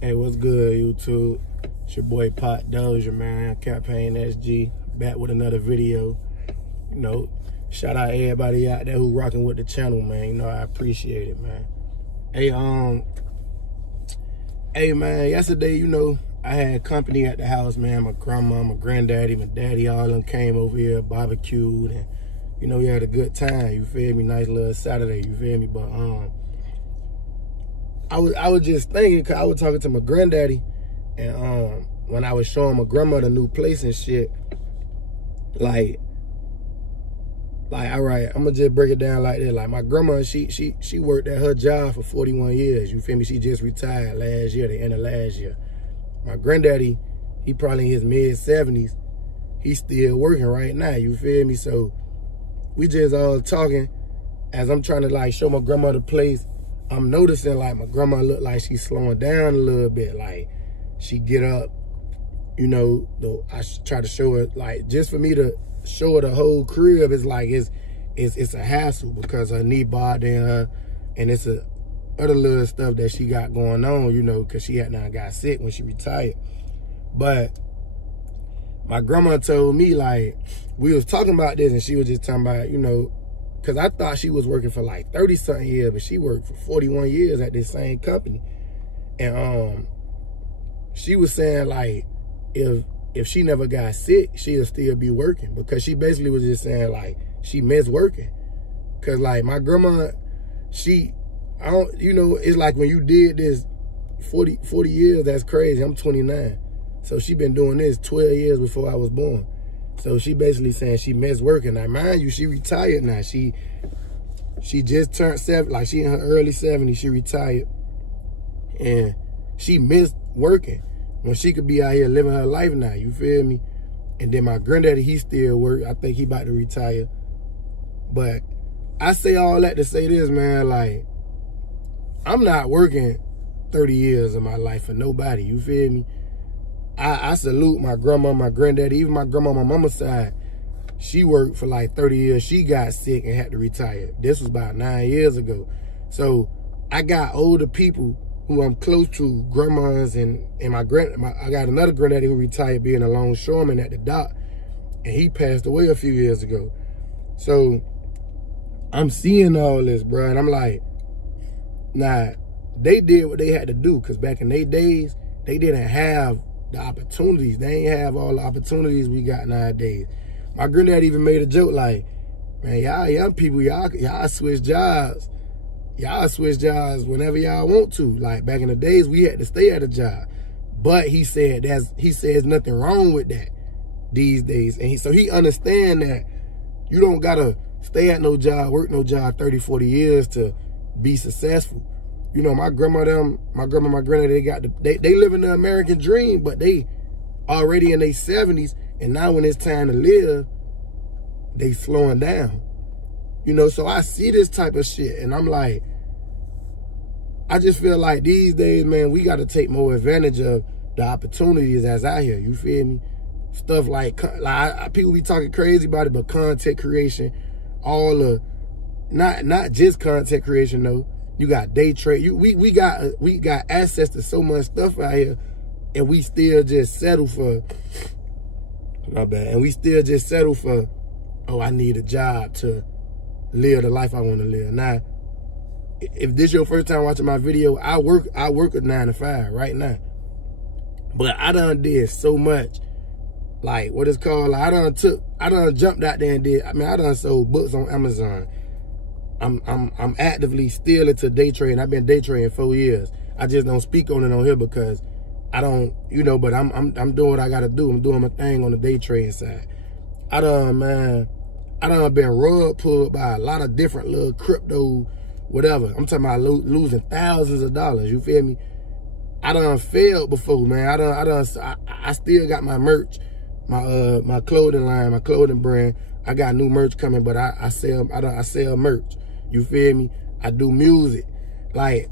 Hey, what's good, YouTube? It's your boy Poppa Dozier, man. CampaignSG, back with another video. You know, shout out everybody out there who rocking with the channel, man. You know, I appreciate it, man. Hey, man, yesterday, you know, I had company at the house, man. My grandma, my granddaddy, my daddy, all of them came over here, barbecued, and, you know, we had a good time, you feel me? Nice little Saturday, you feel me? But, I was just thinking, cause I was talking to my granddaddy, and when I was showing my grandma the new place and shit, like all right, I'm gonna just break it down like this. Like my grandma, she worked at her job for 41 years. You feel me? She just retired last year, the end of last year. My granddaddy, he probably in his mid-70s. He's still working right now. You feel me? So we just all talking as I'm trying to like show my grandma the place. I'm noticing like my grandma look like she's slowing down a little bit. Like she get up, you know, I try to show her, like, just for me to show her the whole crib is like, it's a hassle because her knee bothering her, and it's a other little stuff that she got going on, you know, because she had now got sick when she retired. But my grandma told me, like, we was talking about this and she was just talking about, you know, because I thought she was working for like 30-something years, but she worked for 41 years at this same company. And she was saying, like, if she never got sick, she'll still be working, because she basically was just saying, like, she missed working. Because, like, my grandma, you know, it's like when you did this 40 years, that's crazy. I'm 29. So she been doing this 12 years before I was born. So she basically saying she missed working. Now, mind you, she retired now. She just turned 7, like she in her early 70s, she retired. And she missed working when she could be out here living her life now, you feel me? And then my granddaddy, he still work. I think he about to retire. But I say all that to say this, man, like, I'm not working 30 years of my life for nobody, you feel me? I salute my grandma, my granddaddy, even my grandma on my mama's side. She worked for like 30 years. She got sick and had to retire. This was about 9 years ago. So I got older people who I'm close to, grandmas, and I got another granddaddy who retired being a longshoreman at the dock, and he passed away a few years ago. So I'm seeing all this, bro, and I'm like, nah, they did what they had to do, because back in their days, they didn't have the opportunities. They ain't have all the opportunities we got nowadays. My granddad even made a joke like, man, y'all young people, y'all switch jobs. Y'all switch jobs whenever y'all want to. Like back in the days, we had to stay at a job. But he said there's nothing wrong with that these days. And so he understand that you don't gotta stay at no job, work no job 30, 40 years to be successful. You know, my grandma, my granddad, they live in the American dream, but they already in their 70s, and now when it's time to live, they slowing down. You know, so I see this type of shit, and I'm like, I just feel like these days, man, we got to take more advantage of the opportunities that's out here. You feel me? Stuff like people be talking crazy about it, but content creation, all the, not just content creation though. You got day trade. We got access to so much stuff out here, and we still just settle for, my bad, and we still just settle for, oh, I need a job to live the life I want to live. Now, if this your first time watching my video, I work a 9 to 5 right now. But I done did so much, like what it's called, like I done jumped out there and did, I mean, I done sold books on Amazon. I'm actively still into day trading. I've been day trading 4 years. I just don't speak on it on here because I don't, you know, but I'm doing what I gotta do. I'm doing my thing on the day trading side. I done been rug pulled by a lot of different little crypto, whatever. I'm talking about losing thousands of dollars, you feel me? I done failed before, man. I still got my merch, my clothing line, my clothing brand. I got new merch coming, but I sell merch. You feel me? I do music. Like,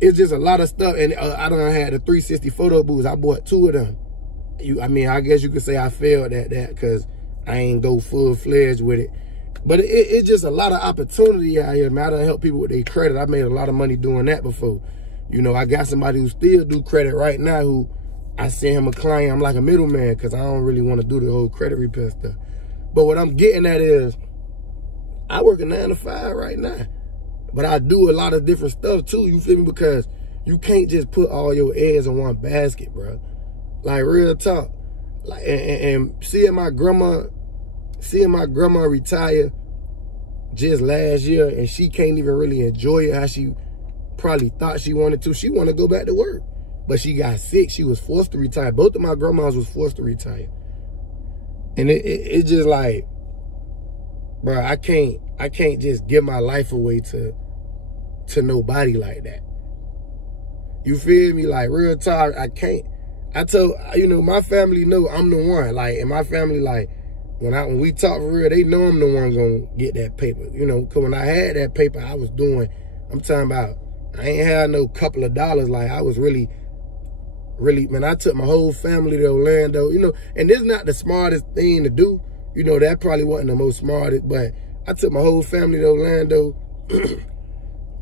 it's just a lot of stuff. And I done had the 360 photo booths. I bought 2 of them. I mean, I guess you could say I failed at that because I ain't go full-fledged with it. But it's just a lot of opportunity out here, man. I done help people with their credit. I made a lot of money doing that before. You know, I got somebody who still do credit right now who I send him a client. I'm like a middleman because I don't really want to do the whole credit repair stuff. But what I'm getting at is I work a 9 to 5 right now. But I do a lot of different stuff too, you feel me? Because you can't just put all your eggs in one basket, bro. Like, real talk. Like, and seeing my grandma retire just last year, and she can't even really enjoy it how she probably thought she wanted to. She wanted to go back to work, but she got sick. She was forced to retire. Both of my grandmas was forced to retire. And it just like, bro, I can't just give my life away to nobody like that. You feel me? Like, real talk, I can't. I told, you know, my family know I'm the one. Like, and my family, like, when we talk for real, they know I'm the one gonna get that paper. You know, because when I had that paper, I was doing, I'm talking about, I ain't had no couple of dollars. Like, I was really, man, I took my whole family to Orlando, you know, and this is not the smartest thing to do. You know, that probably wasn't the most smartest, but I took my whole family to Orlando.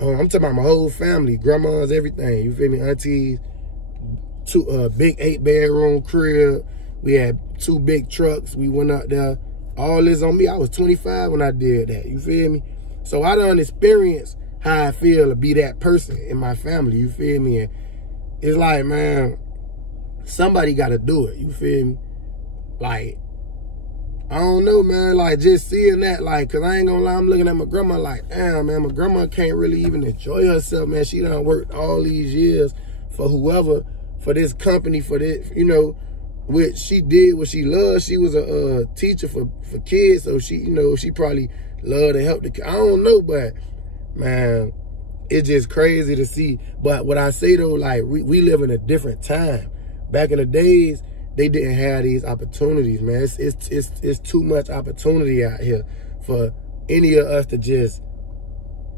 I'm talking about my whole family, grandmas, everything. You feel me? Aunties, two big 8-bedroom crib. We had 2 big trucks. We went out there. All this on me. I was 25 when I did that. You feel me? So I done experienced how I feel to be that person in my family. You feel me? And it's like, man, somebody got to do it. You feel me? Like, I don't know, man. Like, just seeing that, like, because I ain't gonna lie, I'm looking at my grandma like, damn, man, my grandma can't really even enjoy herself, man. She done worked all these years for whoever, for this company, for this, you know, which she did what she loved. She was a teacher for kids, so she, you know, she probably loved to help the kids. I don't know, but, man, it's just crazy to see. But what I say, though, like, we live in a different time. Back in the days, they didn't have these opportunities, man. It's too much opportunity out here for any of us to just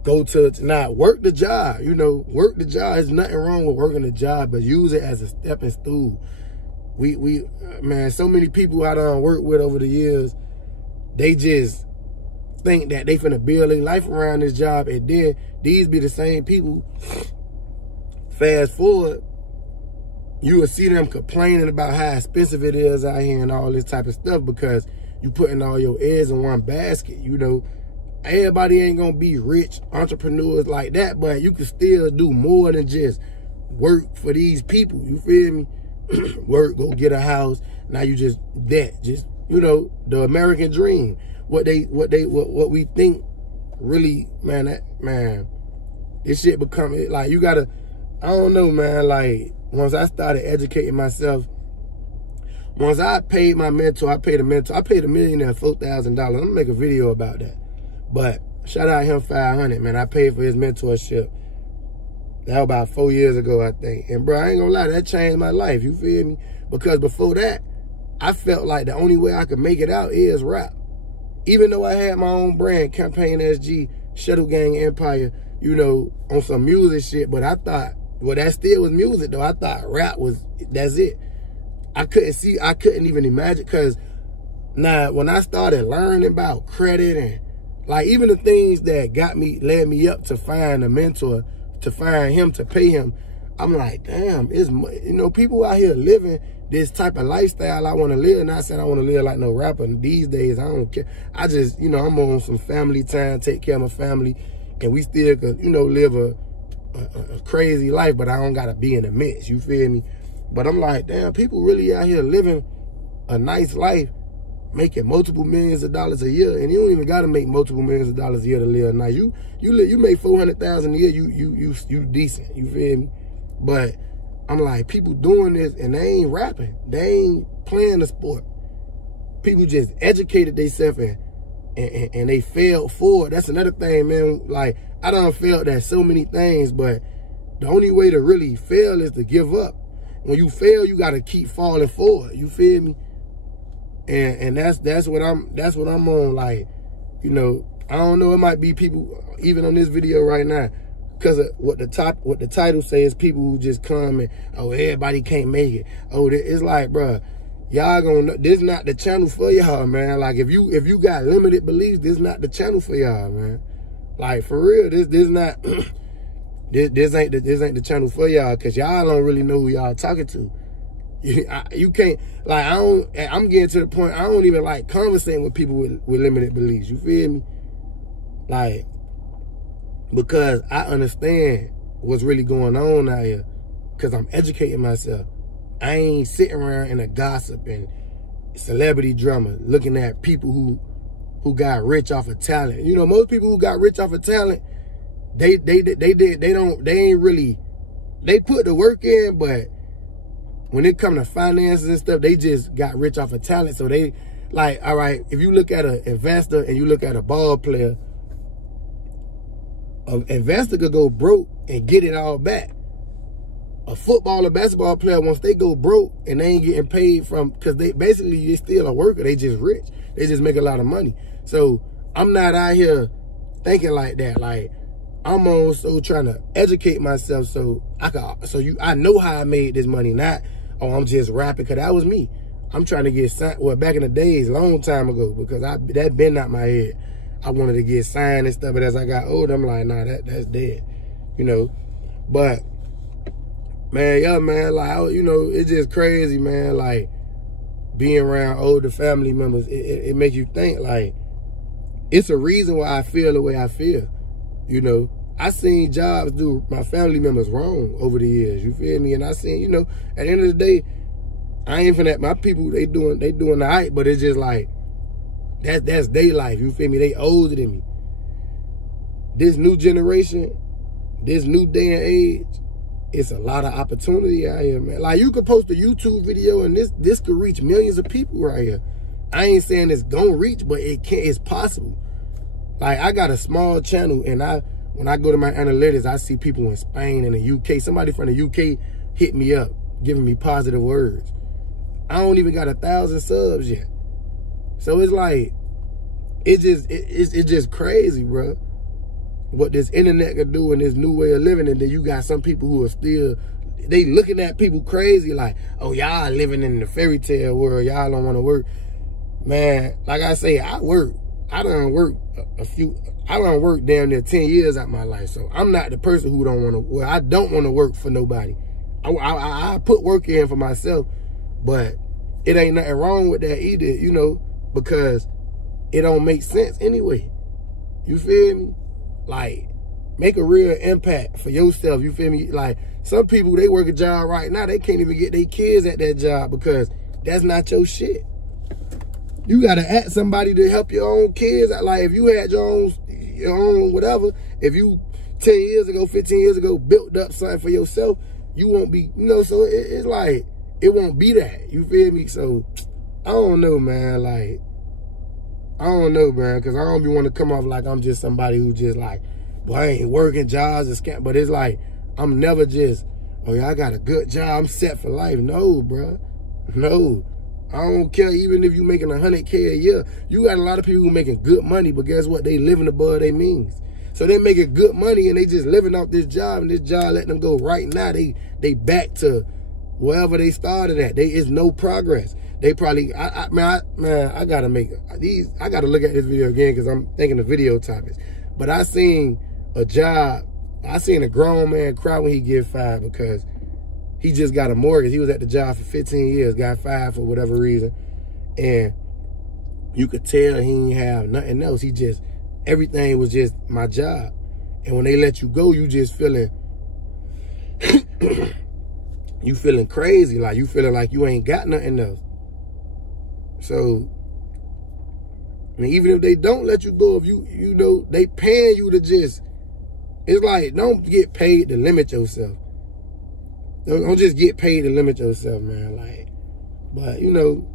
go to not work the job. You know, work the job. There's nothing wrong with working the job, but use it as a stepping stool. Man, so many people I done worked with over the years, they just think that they finna build their life around this job, and then these be the same people. Fast forward, you will see them complaining about how expensive it is out here and all this type of stuff because you putting all your eggs in one basket. You know, everybody ain't gonna be rich entrepreneurs like that, but you can still do more than just work for these people. You feel me? Work, go get a house. Now you just, you know, the American dream. What we think really, man, this shit become, like, you gotta, I don't know, man, like, once I started educating myself, once I paid my mentor, I paid a millionaire $4,000. I'm gonna make a video about that. But shout out him $500, man. I paid for his mentorship. That was about 4 years ago, I think. And bro, I ain't gonna lie, that changed my life. You feel me? Because before that, I felt like the only way I could make it out is rap. Even though I had my own brand, CampaignSG, Shuttle Gang Empire, you know, on some music shit, but I thought, well, that still was music, though. I thought rap was, that's it. I couldn't even imagine, because now, when I started learning about credit and, like, even the things that led me up to find a mentor, to find him, to pay him, I'm like, damn, you know, people out here living this type of lifestyle I want to live. Not saying I want to live like no rapper. These days, I don't care. I just, you know, I'm on some family time, take care of my family, and we still could, you know, live a crazy life, but I don't gotta be in the mix, you feel me? But I'm like, damn, people really out here living a nice life, making multiple millions of dollars a year, and you don't even gotta make multiple millions of dollars a year to live nice. You make $400,000 a year, you decent, you feel me? But I'm like, people doing this and they ain't rapping, they ain't playing the sport. People just educated themselves and they failed forward. That's another thing, man. Like, I done failed at so many things, but the only way to really fail is to give up. When you fail, you gotta keep falling forward. You feel me? And that's what I'm on. Like, you know, I don't know. It might be people even on this video right now, because of what the title says, people who just come and, oh, everybody can't make it. Oh, it's like, bruh, y'all gonna, this not the channel for y'all, man. Like, if you got limited beliefs, this not the channel for y'all, man. Like, for real, this not, This ain't the channel for y'all, because y'all don't really know who y'all talking to. You can't, like, I'm getting to the point, I don't even like conversating with people with limited beliefs. You feel me? Like, because I understand what's really going on out here, because I'm educating myself. I ain't sitting around in a gossip and celebrity drama looking at people who got rich off of talent. You know, most people who got rich off of talent, they ain't really, they put the work in, but when it come to finances and stuff, they just got rich off of talent. So they, like, all right, if you look at an investor and you look at a ball player, an investor could go broke and get it all back. A football or basketball player, once they go broke and they ain't getting paid from, because they still a worker, they just rich. They just make a lot of money. So I'm not out here thinking like that. Like, I'm also trying to educate myself so I know how I made this money, not, oh, I'm just rapping, because that was me. I'm trying to get signed, well, back in the days, long time ago, because that been out my head. I wanted to get signed and stuff, but as I got older, I'm like, nah, that's dead, you know. But, man, yeah, man, like, you know, it's just crazy, man, like, being around older family members, it makes you think, like, it's a reason why I feel the way I feel, you know. I seen jobs do my family members wrong over the years, you feel me? And I seen, you know, at the end of the day, I ain't finna, my people, they doing all right, but it's just like, that's their life, you feel me? They older than me. This new generation, this new day and age, it's a lot of opportunity out here, man. Like, you could post a YouTube video and this could reach millions of people right here. I ain't saying it's gonna reach, but it's possible. Like, I got a small channel, and when I go to my analytics, I see people in Spain and the UK. Somebody from the UK hit me up, giving me positive words. I don't even got 1,000 subs yet. So it's like, it's just crazy, bro, what this internet can do in this new way of living. And then you got some people who are still, they looking at people crazy like, oh, y'all living in the fairy tale world, y'all don't want to work. Man, like I say, I work. I done work damn near 10 years out my life. So I'm not the person who don't want to, well, I don't want to work for nobody. I put work in for myself, but it ain't nothing wrong with that either, you know, because it don't make sense anyway. You feel me? Like, make a real impact for yourself, you feel me? Like, some people, they work a job right now, they can't even get their kids at that job because that's not your shit. You gotta ask somebody to help your own kids. Like, if you had your own whatever, if you 10 years ago, 15 years ago, built up something for yourself, you won't be, you know, so it's like, it won't be that, you feel me? So, I don't know, man, like, I don't know, man, because I don't be want to come off like I'm just somebody who just like, boy, I ain't working jobs and scam, but it's like, I'm never just, oh yeah, I got a good job, I'm set for life. No, bro, no. I don't care even if you making 100K a year. You got a lot of people who making good money, but guess what? They living above their means. So they making good money and they just living off this job, and this job letting them go right now. They back to wherever they started at. Is no progress. They probably, I gotta make these. I gotta look at this video again because I'm thinking of video topics. But I seen a job. I seen a grown man cry when he get fired because he just got a mortgage. He was at the job for 15 years, got fired for whatever reason. And you could tell he ain't have nothing else. He just, everything was just my job. And when they let you go, you just feeling, you feeling crazy. Like, you feeling like you ain't got nothing else. So, and even if they don't let you go, if you know, they paying you to just, it's like, don't get paid to limit yourself. Don't just get paid to limit yourself, man. Like, but, you know,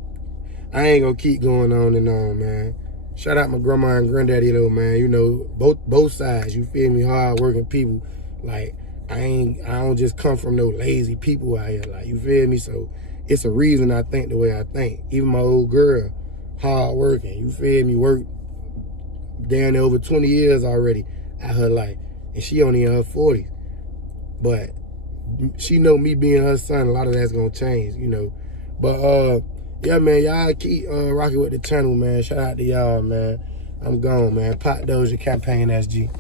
I ain't gonna keep going on and on, man. Shout out my grandma and granddaddy, though, man. You know, both sides, you feel me? Hard-working people. Like, I don't just come from no lazy people out here. Like, you feel me? So, it's a reason I think the way I think. Even my old girl, hard-working. You feel me? Worked down there over 20 years already out her life. And she only in her 40s. But she know me being her son, a lot of that's gonna change, you know. But yeah, man, y'all keep rocking with the channel, man. Shout out to y'all, man. I'm gone, man. Poppa Dozier, CampaignSG.